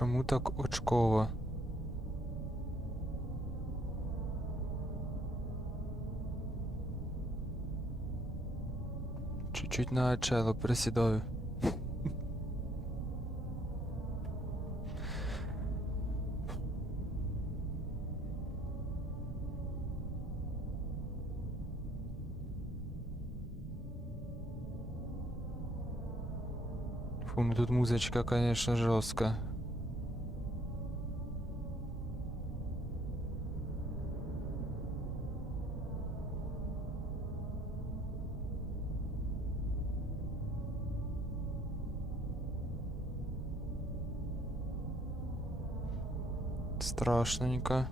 Чому так очково? Чуть-чуть на чело присідаю. Фу, ну тут музычка, конечно, жесткая. Страшненько.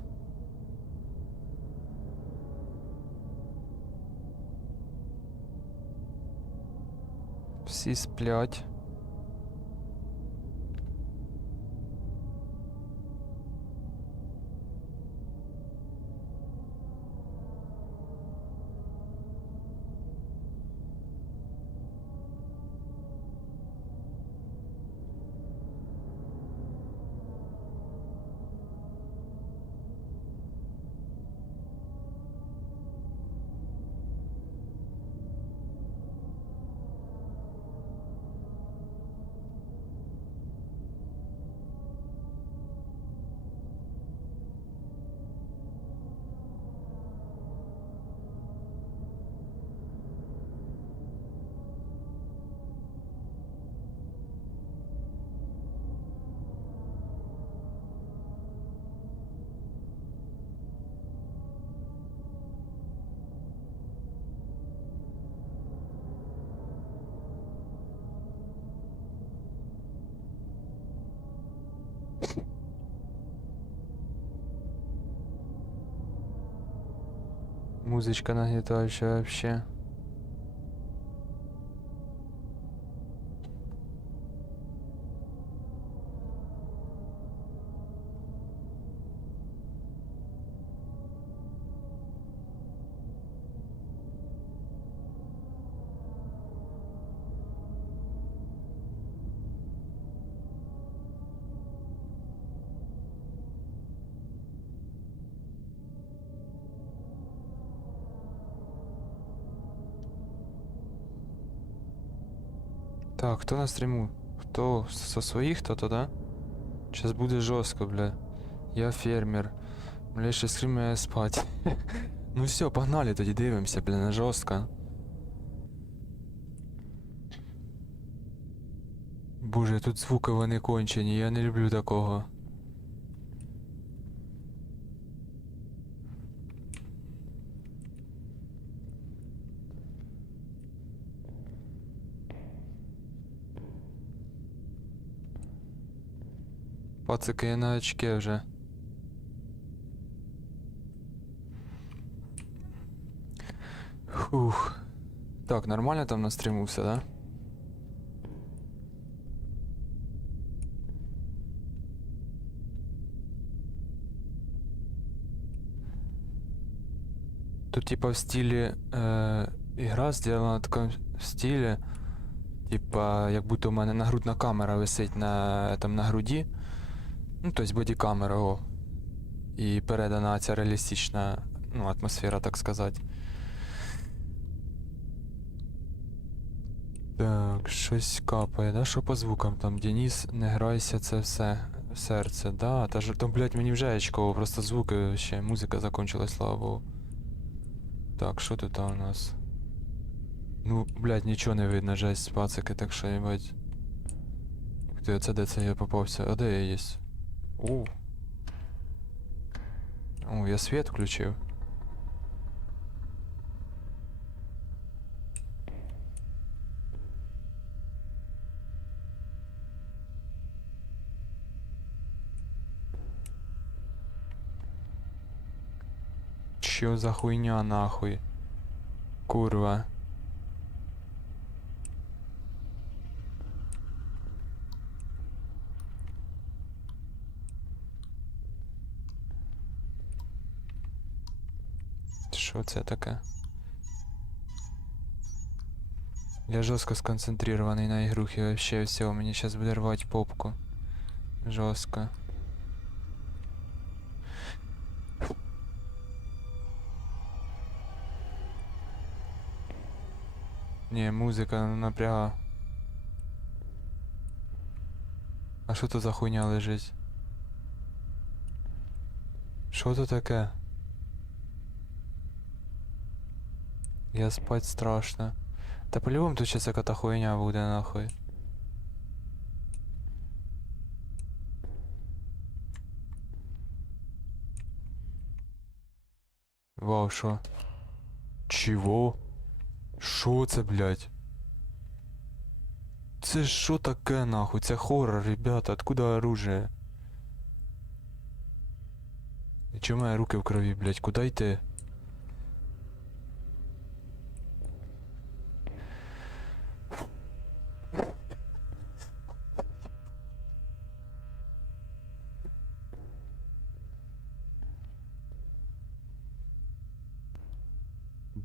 Всі сплять. Музычка нагнетающая вообще. Так, хто на стріму? Хто со своїх хто-то, да? Сейчас буде жорстко, бля. Я фермер. Бля, ще скрім я спать. ну все, погнали тоді дивимося, бля, на жорстко. Боже, тут звуки вони кончені, я не люблю такого. Пацики, я на очке вже. Фух. Так, нормально там на стріму все, да? Тут типа в стиле э, ігра сделана в такому стилі. Типа, як будто у мене нагрудна камера висить на, там, на груді. Ну, тобто бодікамера, о. І передана ця реалістична ну, атмосфера, так сказати. Так, щось капає, да? Що по звукам там? Денис, не грайся, це все. Серце, да. Та ж там, блядь, мені вже очково, просто звуки ще, музика закончилась, слава Богу. Так, що тут у нас? Ну, блядь, нічого не видно, жесть, пацики, так що, їбать. Ух ти, оце де це я попався? А де я єсть? У. О, я свет включив. Що за хуйня нахуй? Курва. Що таке? Я жорстко сконцентрирований на ігрухі вообще все, мені зараз буде рвати попку. Жорстко. Ні, музика напряга. А що тут за хуйня лежить? Що тут таке? Я спать страшно. Та по-любому тут щас яка-то хуйня буде нахуй. Вау, шо? Чего? Шо це, блядь? Це що таке нахуй? Це хоррор, ребята, откуда оружие? І чому мої руки в крові, блядь? Куда йти?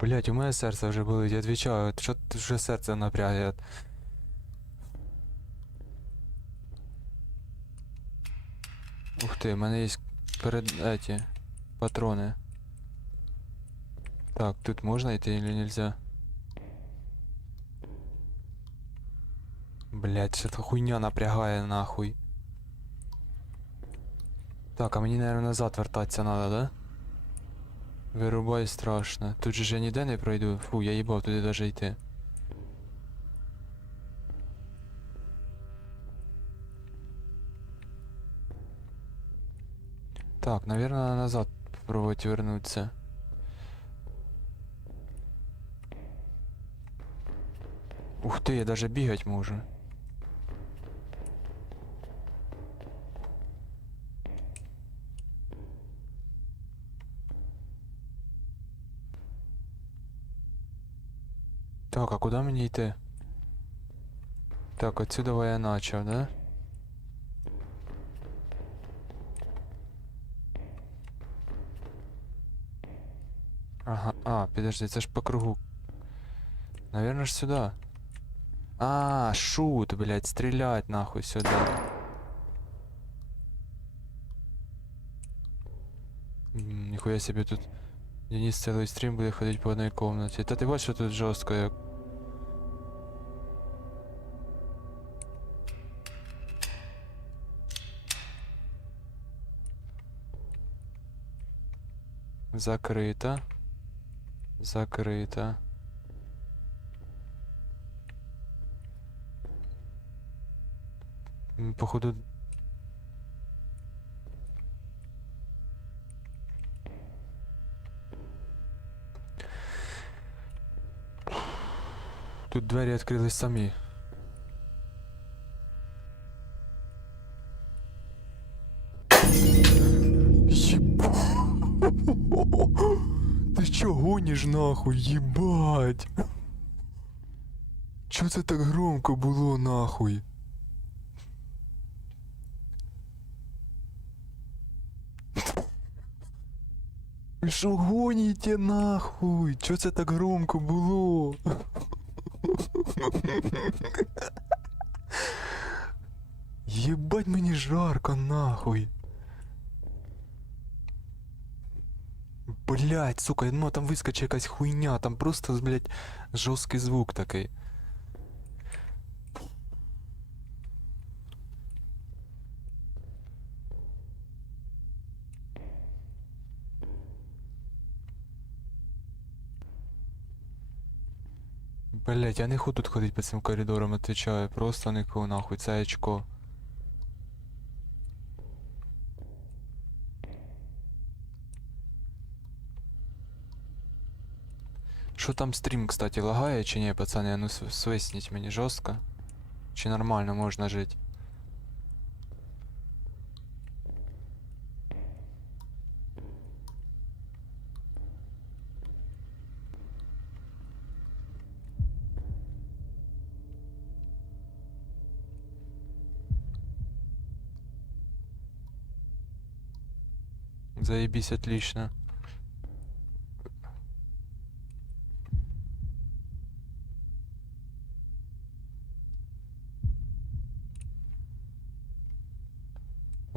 Блять, у мене серце вже болить, я відвічаю, що ти вже серце напрягає. Ух ти, в мене є перед эти патрони. Так, тут можна йти или нельзя? Блять, що та хуйня напрягає нахуй. Так, а мені, наверное, назад вертатися надо, да? Вирубай страшно. Тут же я ніде не пройду. Фу, я їбав туди даже йти. Так, наверное, назад попробовать вернуться. Ух ты, я даже бегать можу. Куда мені йти? Так, отсюда я начал, да? Ага, а, подожди, це ж по кругу. Наверное, ж сюда. А, шут, блядь, стрелять нахуй сюда. М, Ніхуя себе тут. Денис целый стрим буде ходить по одной комнате. Та ти бачиш, тут жорстко як. Закрыто. Закрыто. Походу. Тут двері відкрились самі. Нахуй, їбать? Чо це так громко було нахуй? Ви що гоніте нахуй? Чо це так громко було? Єбать мені жарко нахуй. Блять, сука, я думав, там вискочить якась хуйня, там просто, блять, жорсткий звук такий. Блять, я не хочу тут ходить по цим коридорам, отвечаю, просто никого нахуй, це очко. Що там стрім, кстати, лагає чи ні, пацани? А Ну с- свисніть мені жорстко. Чи нормально можна жити? Заебись, отлично.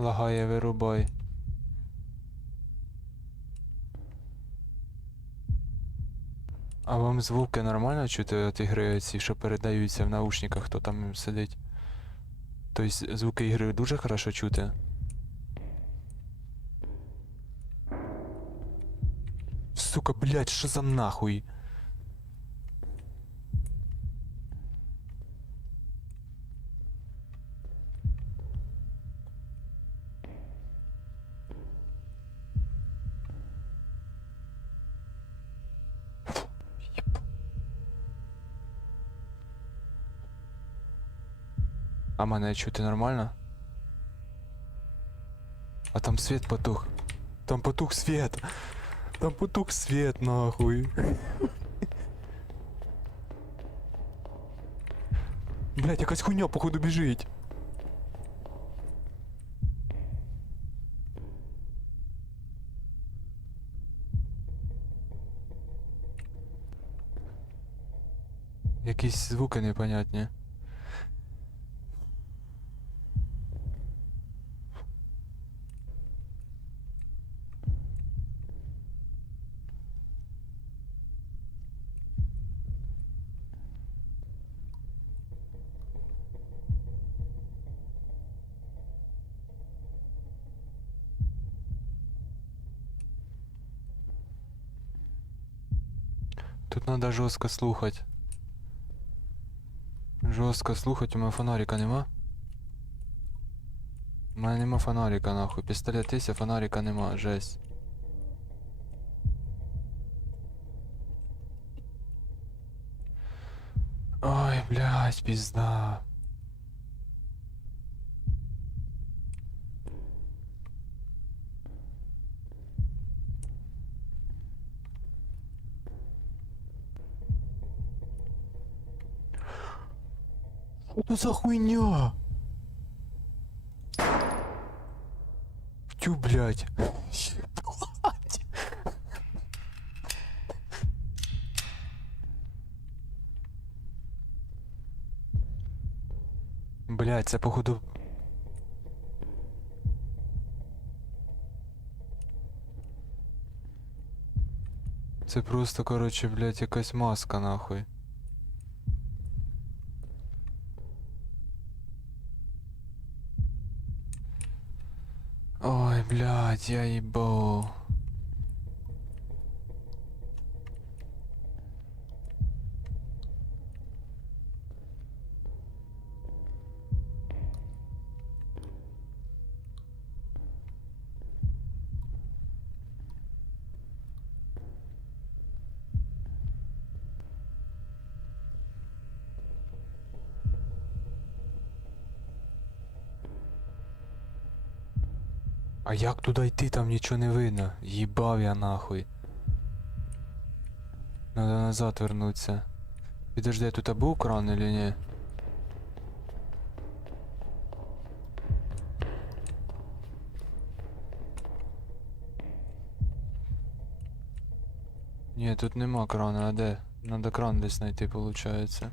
Лагає вирубай. А вам звуки нормально чути от ігри ці, що передаються в наушниках, хто там сидить? Тобто звуки ігри дуже хорошо чути? Сука, блядь, що за нахуй? А мене чути нормально? А там свет потух. Там потух свет. Там потух свет, нахуй. Блять, якась хуйня, походу, біжить. Якісь звуки непонятні. Надо жорстко слухати. Жорстко слухати, у мене фонарика нема. У мене нема фонарика, нахуй. Пістолет є, а фонарика нема, жесть. Ой, блядь, пизда. Что за хуйня? Тю, блядь. Блядь, це походу. Це просто, короче, блядь, якась маска, нахуй. Блядь, я як туди йти, там нічого не видно. Їбав я нахуй. Надо назад вернуться. Підожди, тут був кран или ні? Ні, тут нема крана, а де? Надо кран десь знайти, получается.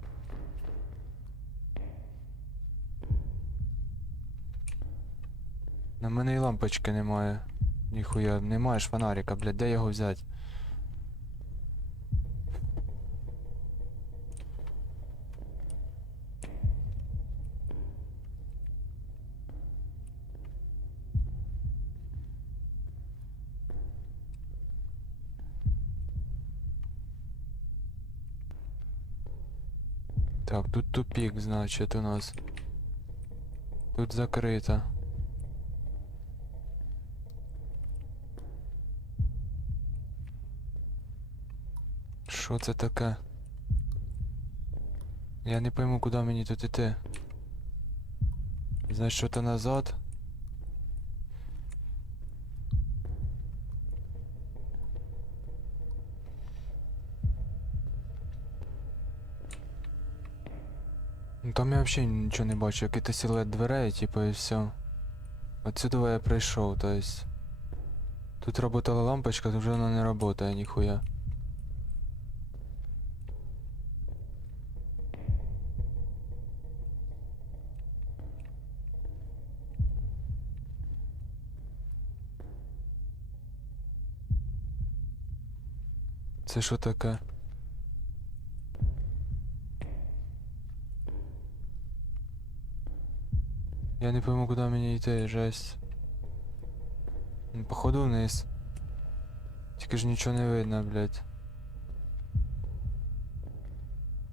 На мене і лампочки немає. Ніхуя, немає ж фонарика, блядь, де його взяти? Так, тут тупик, значить, у нас. Тут закрито. Що це таке? Я не пойму, куди мені тут іти. Значить, що то назад. Ну там я взагалі нічого не бачу, який-то силует дверей, типу, і все. Отсюда я прийшов, то есть. Тут работала лампочка, тут вже вона не работає, ніхуя. Це що таке? Я не пойму, куди мені йти, жесть. Ну, Походу вниз. Тільки ж нічого не видно, блядь.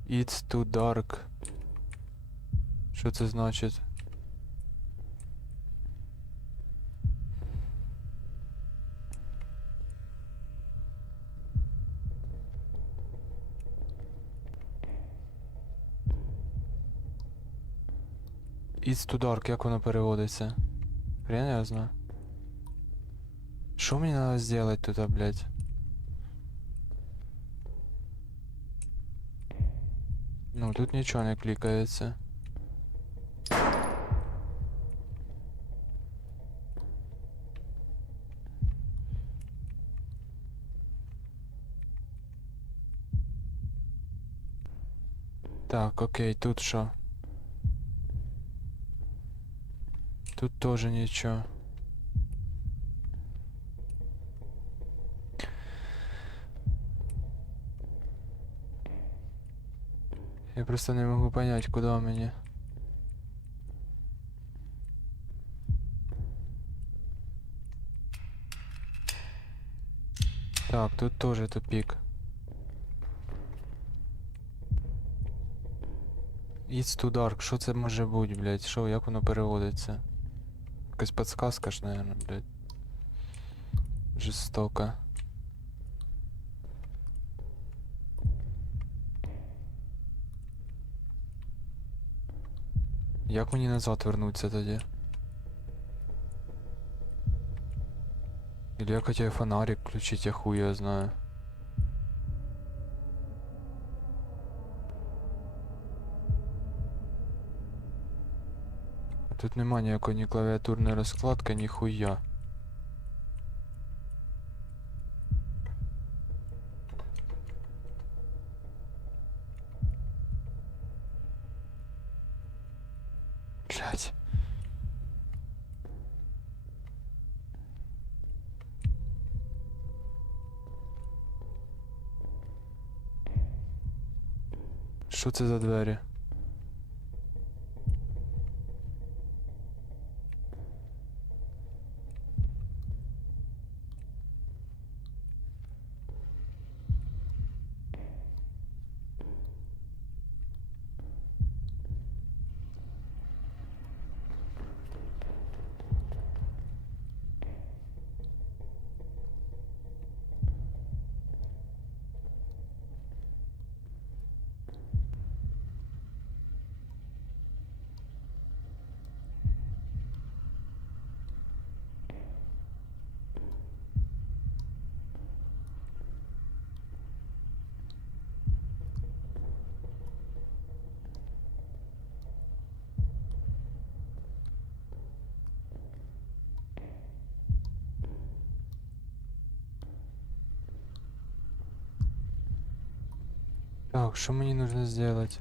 It's too dark. Що це значить? It's too dark, як воно переводиться? Хрен я знаю. Що мені надо сделать тут, блядь? Ну, тут нічого не клікається. Так, окей, тут що? Тут тоже ничего. Я просто не могу понять, куда мне. Так, тут тоже тупик. It's too dark. Що це може бути, блядь? Що, як воно переводиться? Якась подсказка ж, наверное, блядь. Жестоко. Як мені назад вернуться тоді? Или я хотів фонарик включить, я хуй я знаю. Тут нема ніякої ні клавіатурної розкладки, ні хуя. Блять. Що це за двері? Что мне нужно сделать?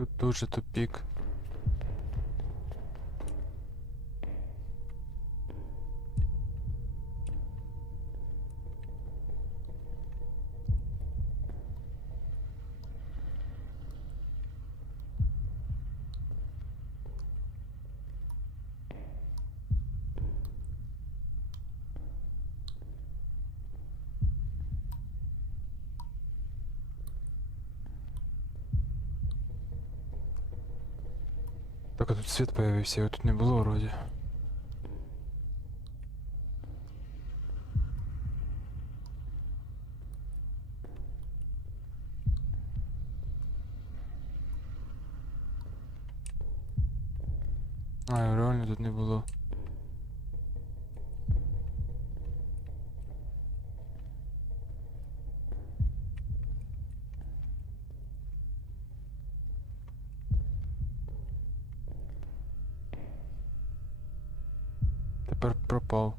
Тут дуже тупик. Так, а тут світ появився, його тут не було вроді. А, реально тут не було. po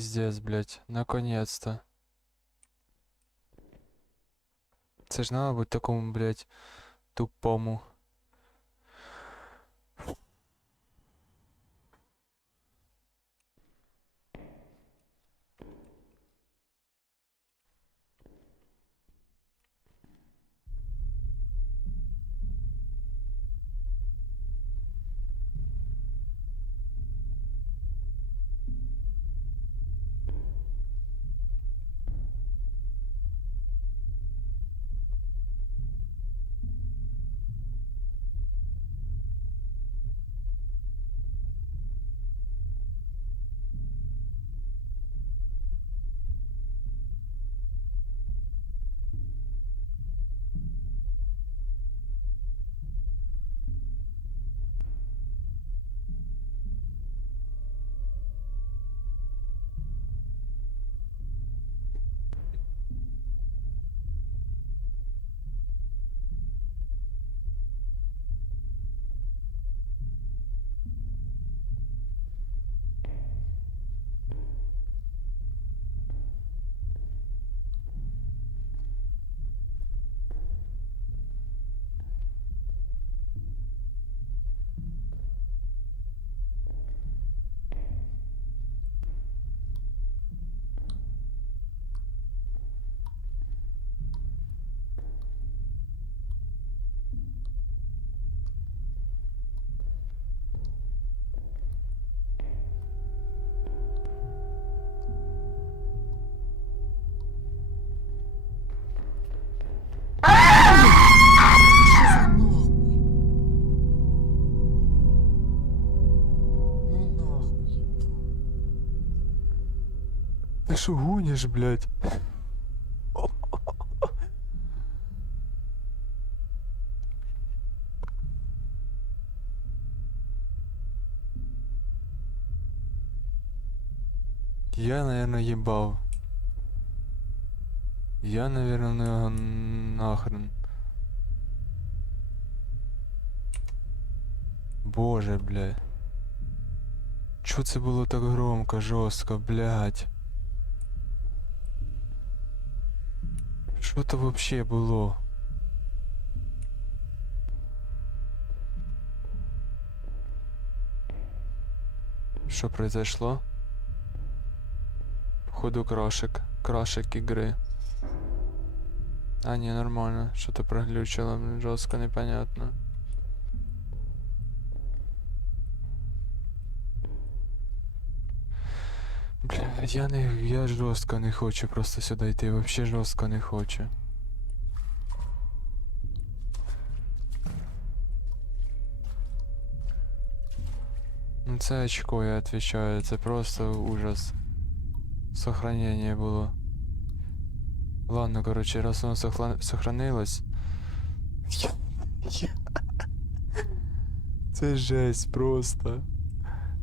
Пиздец, блядь, наконец-то. Це ж надо быть такому, блядь, тупому. Ти що гониш, блядь? Я, наверное, ебал. Я, наверное, нахрен. Боже, блядь. Чо це було так громко, жорстко, блядь? Що то вообще було? Що произошло? Походу крашик. Крашик ігри. А, ні, нормально. Що то проглючило, блін, жорстко непонятно. Бля, я не. Я жорстко не хочу просто сюди йти, вообще жорстко не хочу. Ну це очко, я отвечаю, це просто ужас. Сохранение було. Ладно, короче, раз воно сохла- сохранилось. Це жесть просто.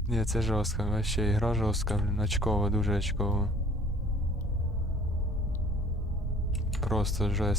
Ні, це жорстко, вообще ігра жорстка, блін, очково, дуже очково. Просто жесть.